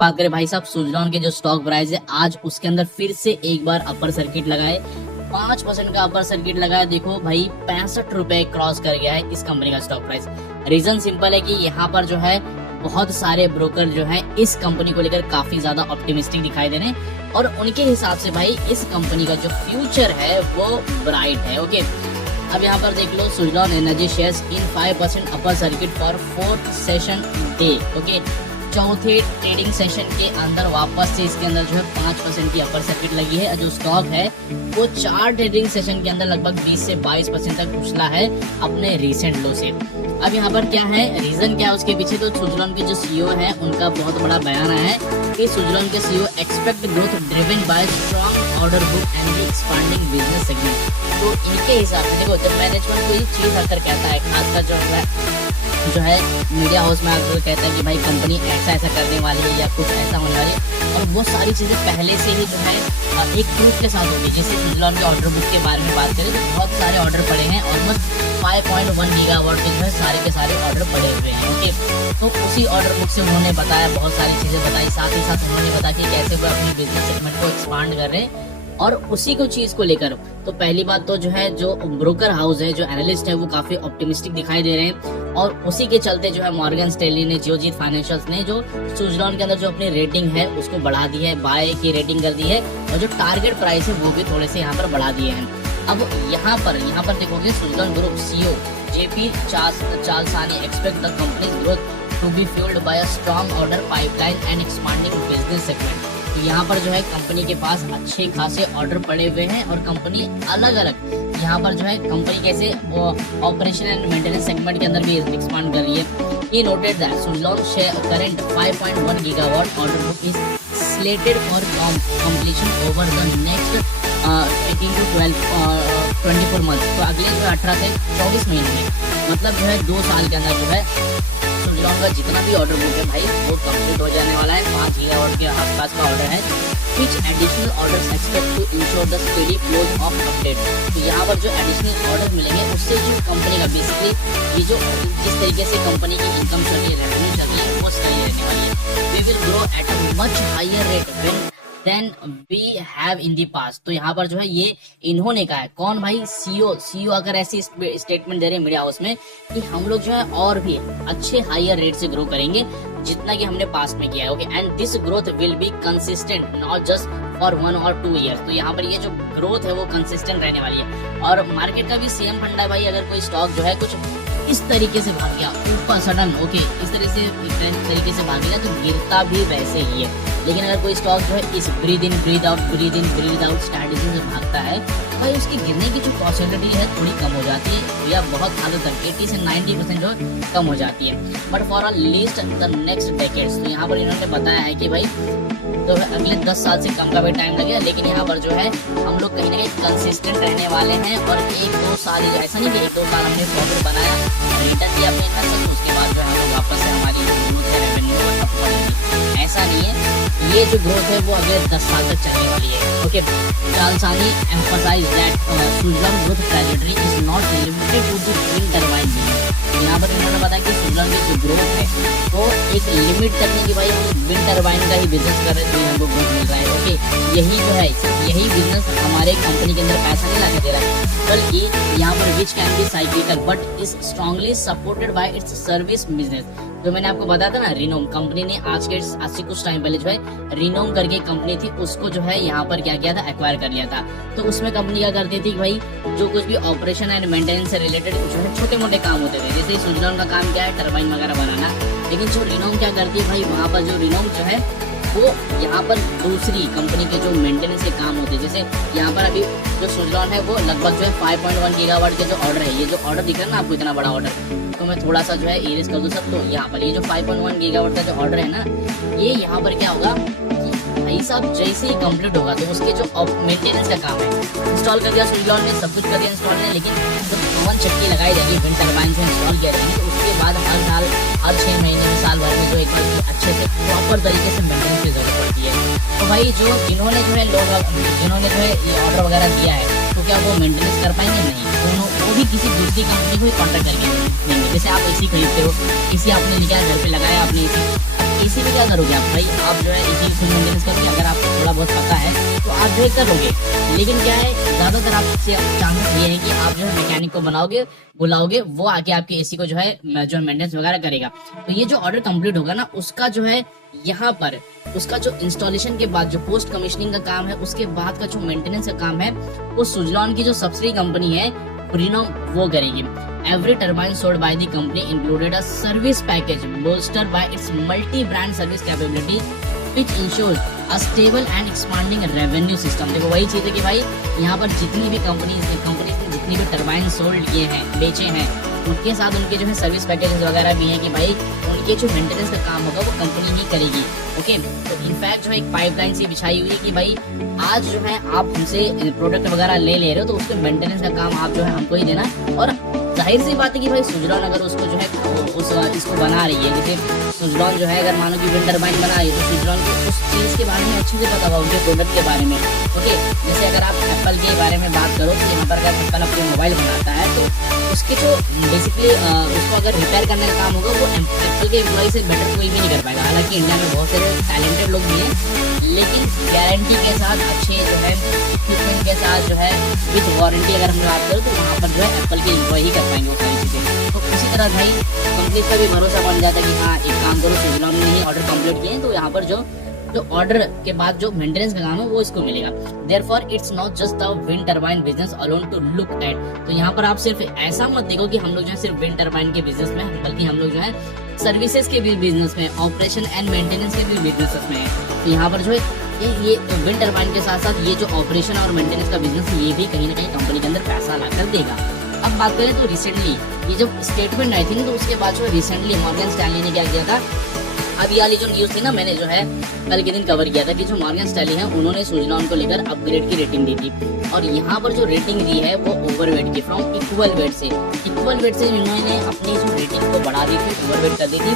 बात करें भाई साहब सुजलॉन के जो स्टॉक प्राइस है आज उसके अंदर फिर से एक बार अपर सर्किट लगाए 5% का अपर सर्किट लगाया। देखो भाई 65 रुपए क्रॉस कर गया है इस कंपनी का स्टॉक प्राइस। रीजन सिंपल है कि यहाँ पर जो है बहुत सारे ब्रोकर जो है इस कंपनी को लेकर काफी ज्यादा ऑप्टिमिस्टिक दिखाई दे रहे हैं और उनके हिसाब से भाई इस कंपनी का जो फ्यूचर है वो ब्राइट है। ओके, अब यहाँ पर देख लो Suzlon energy shares in 5% upper circuit for 4th session day. Okay, चौथे ट्रेडिंग सेशन के अंदर वापस से इसके अंदर जो है 5% की अपर सर्किट लगी है। जो स्टॉक है वो 4 ट्रेडिंग सेशन के अंदर लगभग 20 से 22% तक उछला है अपने रीसेंट लो से। अब यहाँ पर क्या है, रीजन क्या है उसके पीछे, तो सुजलॉन के जो सीईओ है उनका बहुत बड़ा बयान है कि सुजलॉन के CEO expect growth driven by strong order book and the expanding business segment. तो इनके हिसाब से देखो जब मैनेजमेंट कोई चीज अगर कहता है, खासकर जो है मीडिया हाउस में अगर कहता है कि भाई कंपनी ऐसा ऐसा करने वाली है या कुछ ऐसा होने वाली है और वो सारी चीजें पहले से ही जो है एक प्रूफ के साथ होगी। जैसे सुजलॉन के ऑर्डर बुक के बारे में बात करें तो बहुत सारे ऑर्डर पड़े हैं, ऑलमोस्ट 5.1 गीगावाट के जो है सारे के सारे ऑर्डर पड़े हुए हैं। ओके, तो उसी ऑर्डर बुक से उन्होंने बताया, बहुत सारी चीजें बताई, साथ ही साथ उन्होंने बताया कि कैसे वो अपनी बिजनेस सेगमेंट को एक्सपांड कर रहे हैं और उसी को चीज को लेकर। तो पहली बात तो जो है जो ब्रोकर हाउस है, जो एनालिस्ट है, वो काफी ऑप्टिमिस्टिक दिखाई दे रहे हैं और उसी के चलते जो है मॉर्गन स्टैनली ने, जियोजीत फाइनेंशियल्स ने जो सुजलॉन के अंदर जो अपनी रेटिंग है उसको बढ़ा दी है, बाय की रेटिंग कर दी है और जो टारगेट प्राइस है वो भी थोड़े से यहाँ पर बढ़ा दिए हैं। अब यहाँ पर देखोगे Suzlon group CEO JP Chalasani expect the company's growth to be fuelled by a strong order pipeline and expanding business segment. यहाँ पर जो है कंपनी के पास अच्छे खासे ऑर्डर पड़े हुए हैं और कंपनी अलग अलग यहाँ पर जो है कंपनी कैसे ऑपरेशन एंड मेंटेनेंस सेगमेंट के अंदर भी एक्सपांड कर रही है। ये noted that Suzlon current 5.1 gigawatt order book is slitted for completion over the next 18 to 24 month. तो अगले जो 18 से 24 महीने में, मतलब जो है 2 साल के अंदर जो है सुजलॉन का जितना भी ऑर्डर बुक है भाई वो कंप्लीट हो जाने वाला है। 5 गीगावाट के आसपास का ऑर्डर है। Which additional orders expect to ensure the steady flow of update। तो यहाँ पर जो एडिशनल ऑर्डर मिलेंगे उससे जो कंपनी का बेसिकली ये जो जिस तरीके से कंपनी की इनकम चल रही है, रेवेन्यू चल रही है, वो सही रहने वाली है। We will grow at a much higher rate than we have in the past. तो यहाँ पर जो है ये इन्होंने कहा है, कौन भाई, सीईओ अगर ऐसी स्टेटमेंट दे रहे हैं मीडिया हाउस में कि हम लोग जो है और भी अच्छे हायर रेट से ग्रो करेंगे जितना कि हमने पास्ट में किया है। Okay, and this growth will be consistent not just for 1 or 2 years. तो यहाँ पर ये जो ग्रोथ है वो कंसिस्टेंट रहने वाली है और मार्केट का भी सेम फंडा है भाई। अगर कोई स्टॉक जो है कुछ इस तरीके से भाग गया ऊपर सडन, ओके, इस तरीके से भागेगा तो गिरता भी वैसे ही है। लेकिन अगर कोई स्टॉक जो है इस breathe in breathe out strategy से भागता है भाई उसकी गिरने की जो पॉसिबिलिटी है थोड़ी कम हो जाती है या बहुत हद तक 80 से 90% जो कम हो जाती है। But for a least the next decades, तो यहाँ पर इन्होंने बताया है कि भाई तो अगले 10 साल से कम का भी टाइम लगेगा, लेकिन यहाँ पर जो है हम लोग कहीं ना कहीं कंसिस्टेंट रहने वाले हैं और 1-2 साल ही, ऐसा नहीं कि 1-2 साल हमने प्रॉफिट बनाया, रिटर्न दिया अपने इन्वेस्टर, उसके बाद जो है हम लोग वापस से हमारी ग्रोथ या रेवेन्यू अप बढ़ेगी, ऐसा नहीं है। ये जो ग्रोथ है वो अगले 10 साल तक चलने वाली है। Okay, Chalasani emphasise that Suzlon growth trajectory is not limited to the wind turbine business. यहाँ पर इन्होंने बताया कि सुजलॉन की जो ग्रोथ है वो एक लिमिट तक नहीं कि भाई हम विंड टरबाइन का ही बिजनेस कर रहे हैं तो हमको ग्रोथ मिल रहा है। ओके, यही जो है यही बिजनेस हमारे कंपनी के अंदर पैसा नहीं लाके दे रहा है, बल्कि यहाँ पर which can be cyclical but is strongly supported by it's service business. जो मैंने आपको बताया था ना, रिनोम कंपनी ने आज से कुछ टाइम पहले जो है रिनोम करके कंपनी थी उसको जो है यहाँ पर क्या किया था, एक्वायर कर लिया था। तो उसमें कंपनी क्या करती थी भाई, जो कुछ भी ऑपरेशन एंड मेंटेनेंस से रिलेटेड जो है छोटे मोटे काम होते थे, जैसे सुजलॉन का काम क्या है, टरबाइन वगैरह बनाना। लेकिन जो रिनोम क्या करती है भाई, वहाँ पर जो रिनोम जो है वो यहाँ पर दूसरी कंपनी के जो मेंटेनेंस के काम होते हैं, जैसे यहाँ पर अभी जो सुजलॉन है वो लगभग जो है 5.1 गीगावाट के जो ऑर्डर है, ये जो ऑर्डर दिख रहा है ना आपको इतना बड़ा ऑर्डर, तो मैं थोड़ा सा जो है इरेज कर दूं सब। तो यहाँ पर ये जो 5.1 गीगावाट का जो ऑर्डर है ना, ये यहाँ पर क्या होगा भाई साहब, जैसे ही कंप्लीट होगा तो उसके जो मेंटेनेंस का काम है इंस्टॉल कर दिया सुजलॉन ने, सब कुछ कर दिया इंस्टॉल ने, लेकिन जब पवन चक्की लगाई जाएगी, विंड टरबाइन से इंस्टॉल किया जाएगी, तो उसके बाद हर साल हर 6 महीने में, साल भर में जो एक बार अच्छे से प्रॉपर तरीके से मेंटेनेंस की जरूरत पड़ती है। तो भाई जो इन्होंने जो है जिन्होंने जो है ये ऑर्डर वगैरह दिया है, तो क्या वो मेंटेनेंस कर पाएंगे? नहीं, वो भी किसी दूसरी कंपनी को ही कॉन्ट्रैक्ट करके देंगे। जैसे आप एसी खरीदते हो, एसी आपने लिया घर पे लगाया आपने एसी, एसी में क्या करोगे आप भाई, आप जो है एसी फुल मेंटेनेंस करोगे, अगर आपको थोड़ा बहुत पता है तो आप जो है करोगे। लेकिन क्या है, ज्यादातर आपसे चांसेस ये है कि आप जो है मैकेनिक को बुलाओगे, वो आके आपके एसी को जो है मेंटेनेंस वगैरह करेगा। तो ये जो ऑर्डर कंप्लीट होगा ना, उसका जो है यहाँ पर उसका जो इंस्टॉलेशन के बाद जो पोस्ट कमीशनिंग का काम है, उसके बाद का जो मेंटेनेंस का काम है, वो सुजलॉन की जो सब्सिडी कंपनी है फ्रीनोम वो करेगी। Every turbine sold by the company included a service package bolstered by its multi-brand service capability, which ensures a stable and expanding revenue system। देखो वही चीज है कि भाई यहाँ पर जितनी भी कंपनीज ने जितनी भी टर्बाइन सोल्ड किए हैं, बेचे हैं, उनके साथ उनके जो है सर्विस पैकेजेस वगैरह भी हैं कि भाई उनके जो मेंटेनेंस का काम होगा वो कंपनी ही करेगी। ओके, तो इनफैक्ट जो है एक पाइपलाइन सी बिछाई हुई है कि भाई आज जो है आप हमसे प्रोडक्ट वगैरह ले रहे हो तो उसके मेंटेनेंस का काम आप जो है हमको ही देना। और जाहिर सी बात है कि भाई सुजलॉन अगर उसको जो है इसको बना रही है, जैसे सुजलॉन जो है अगर मानो कि विंड टर्बाइन बना रही है तो सुजलॉन को उस चीज के बारे में अच्छे से पता होगा, उनके प्रोडक्ट के बारे में। ओके, जैसे अगर आप एप्पल के बारे में बात करो तो यहाँ पर अगर एप्पल अपने मोबाइल बनाता है तो उसके जो बेसिकली उसको अगर रिपेयर करने का काम होगा वो एप्पल के एम्प्लॉय से बेटर कोई भी नहीं कर पाएगा। हालांकि इंडिया में बहुत सारे टैलेंटेड लोग भी हैं, लेकिन गारंटी के साथ अच्छे जो है इक्विपमेंट के साथ जो है विद वारंटी अगर हम बात करें तो वहाँ पर जो है एप्पल के एम्प्लॉय ही कर पाएंगे वो सारी चीज़ें। तो उसी तरह भाई कंपनी का भी भरोसा बन जाता है कि हाँ एक काम करो, सुजलॉन ने ही ऑर्डर कंप्लीट किए हैं तो यहाँ पर जो ऑर्डर के बाद जो मेंटेनेंस का काम है वो इसको मिलेगा। Therefore it's not just the wind turbine business alone to look at. तो यहाँ पर आप सिर्फ ऐसा मत देखो कि हम लोग जो है सिर्फ विंड टर्बाइन के बिजनेस में हैं, बल्कि हम लोग जो है सर्विसेज के भी बिजनेस में, ऑपरेशन एंड मेंटेनेंस के भी बिजनेस में है। तो यहाँ पर जो है ये विंड टर्बाइन के साथ साथ ये जो ऑपरेशन और मेंटेनेंस का बिजनेस है ये भी कहीं ना कहीं कंपनी के अंदर पैसा लाकर देगा। अब बात करें तो रिसेंटली ये जब स्टेटमेंट आई थी तो उसके बाद जो रिसेंटली मॉर्गन स्टैनली ने क्या किया था, अब ये वाली जो न्यूज थी ना मैंने जो है कल के दिन कवर किया था कि जो मॉर्गन स्टैनली है उन्होंने सुजलॉन को लेकर अपग्रेड की रेटिंग दी थी। और यहाँ पर जो रेटिंग दी है वो ओवरवेट की फ्रॉम इक्वल वेट से इन्होंने अपनी जो रेटिंग को बढ़ा दी थी, ओवरवेट कर दी थी,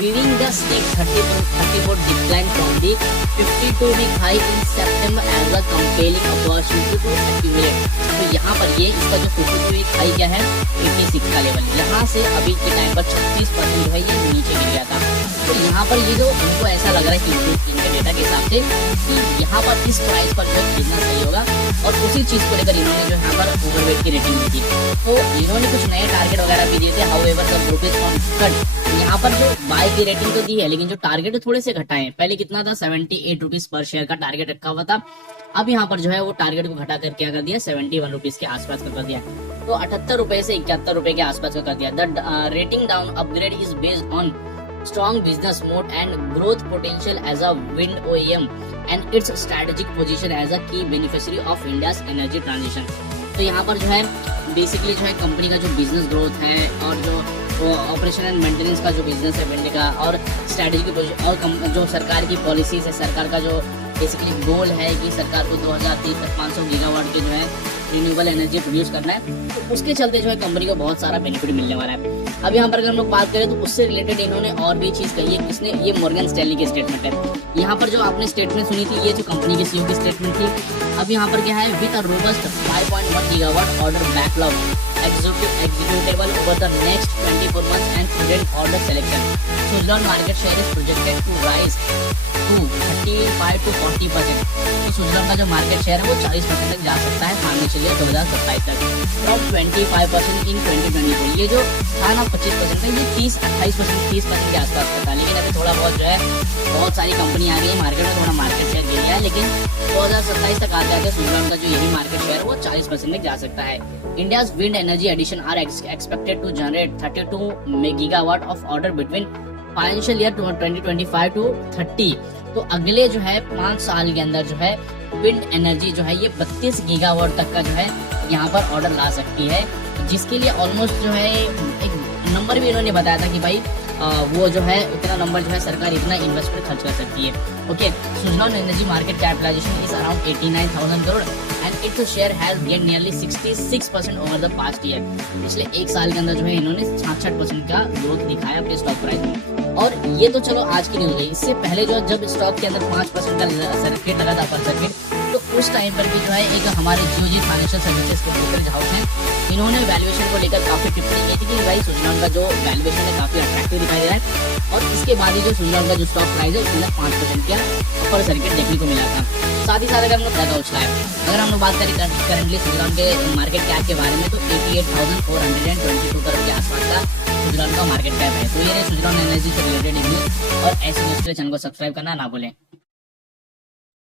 giving the stake 34 decline from the 52-week high in September as a compelling opportunity to accumulate। तो यहाँ पर ये इसका जो 52-week हाई क्या है 86 का लेवल, यहाँ से अभी के टाइम पर 36% जो है ये नीचे गिर गया था। तो यहाँ पर ये जो उनको ऐसा लग रहा है कि इनके डेटा के हिसाब से कि यहाँ पर इस प्राइस पर जो खरीदना सही होगा, और उसी चीज को लेकर इन्होंने जो यहाँ पर ओवरवेट की रेटिंग दी थी। तो इन्होंने कुछ नए टारगेट वगैरह भी दिए थे, however the group is on cut. यहाँ पर जो बाय की रेटिंग तो दी है लेकिन जो टारगेट थोड़े से घटाए हैं। पहले कितना था 78 रुपीज पर शेयर का टारगेट रखा हुआ था, अब यहाँ पर जो है वो टारगेट को घटा कर क्या कर दिया 71 रुपीज के आसपास का कर दिया, तो 78 रुपए से 71 रुपए के आसपास का कर दिया। The rating down upgrade is based on strong business mode and growth potential as a wind OEM and its strategic position as a key beneficiary of India's energy transition। तो यहाँ पर जो है बेसिकली जो है कंपनी का जो business growth है और जो ऑपरेशन एंड मेंटेनेंस का जो बिजनेस है विंड का, और स्ट्रेटेजिक पोजीशन और जो सरकार की पॉलिसीज है, सरकार का जो बेसिकली गोल है कि सरकार को 2030 तक 500 गीगावाट के जो है रिन्यूएबल एनर्जी प्रोड्यूस करना है, तो उसके चलते जो है कंपनी को बहुत सारा बेनिफिट मिलने वाला है। अब यहाँ पर अगर हम लोग बात करें तो उससे रिलेटेड इन्होंने और भी चीज कही है, किसने, ये मॉर्गन स्टैनली की स्टेटमेंट है। यहाँ पर जो आपने स्टेटमेंट सुनी थी ये जो कंपनी के सीईओ की स्टेटमेंट थी। अब यहाँ पर क्या है, with a robust 5.1 gigawatt order backlog executable over the next 24 months and prudent order selection, Suzlon market share is projected to rise to 35 to 40%। तो सुजलॉन का जो मार्केट शेयर है वो 40% तक जा सकता है फाइनेंशियल ईयर 2027 तक, फ्रॉम 25% इन 2024। ये जो था ना 25% का, ये 30% के आसपास का था, लेकिन अभी थोड़ा बहुत जो है बहुत सारी कंपनी आ गई है मार्केट में, थोड़ा मार्केट शेयर गिर गया है, लेकिन 2027 तक आते आते सुजलॉन का जो यही मार्केट शेयर वो 40% तक जा सकता है। India's wind energy addition are expected to generate 32 gigawatt of order between financial year 2025 to 30। तो अगले जो है 5 साल के अंदर जो है विंड एनर्जी जो है ये 32 गीगावाट तक का जो है यहाँ पर ऑर्डर ला सकती है, जिसके लिए ऑलमोस्ट जो है एक नंबर भी इन्होंने बताया था कि भाई वो जो है उतना नंबर जो है सरकार इतना इन्वेस्टमेंट खर्च कर सकती है। Okay, Suzlon Energy market capitalisation is around 89,000 crore and its share has gain nearly 66% over the past year. पिछले एक साल के अंदर जो है इन्होंने 66% का ग्रोथ दिखाया अपने स्टॉक प्राइस में। और ये तो चलो आज की न्यूज है। इससे पहले जो जब स्टॉक के अंदर 5% का सर्किट लगा था, अपर सर्किट, तो उस टाइम पर भी जो है एक हमारे जियोजी फाइनेंशियल सर्विसेज के ब्रोकरेज हाउस हैं, इन्होंने वैल्यूएशन को लेकर काफी टिप्पणी की थी कि भाई सुजलॉन का जो वैल्यूएशन है काफी अट्रैक्टिव दिखाई दे रहा है। और इसके बाद ही जो सुजलॉन का जो स्टॉक प्राइस है उसके अंदर 5% का अपर सर्किट देखने को मिला था। साथ ही साथ अगर हम लोग ज्यादा उछला है, अगर हम लोग बात करें करंटली सुजलॉन के मार्केट कैप के बारे में, तो 88,422 करोड़ के आसपास का सुजलॉन का मार्केट कैप है। तो ये सुजलॉन एनर्जी से रिलेटेड न्यूज, और ऐसी न्यूज के लिए चैनल को सब्सक्राइब करना ना भूलें।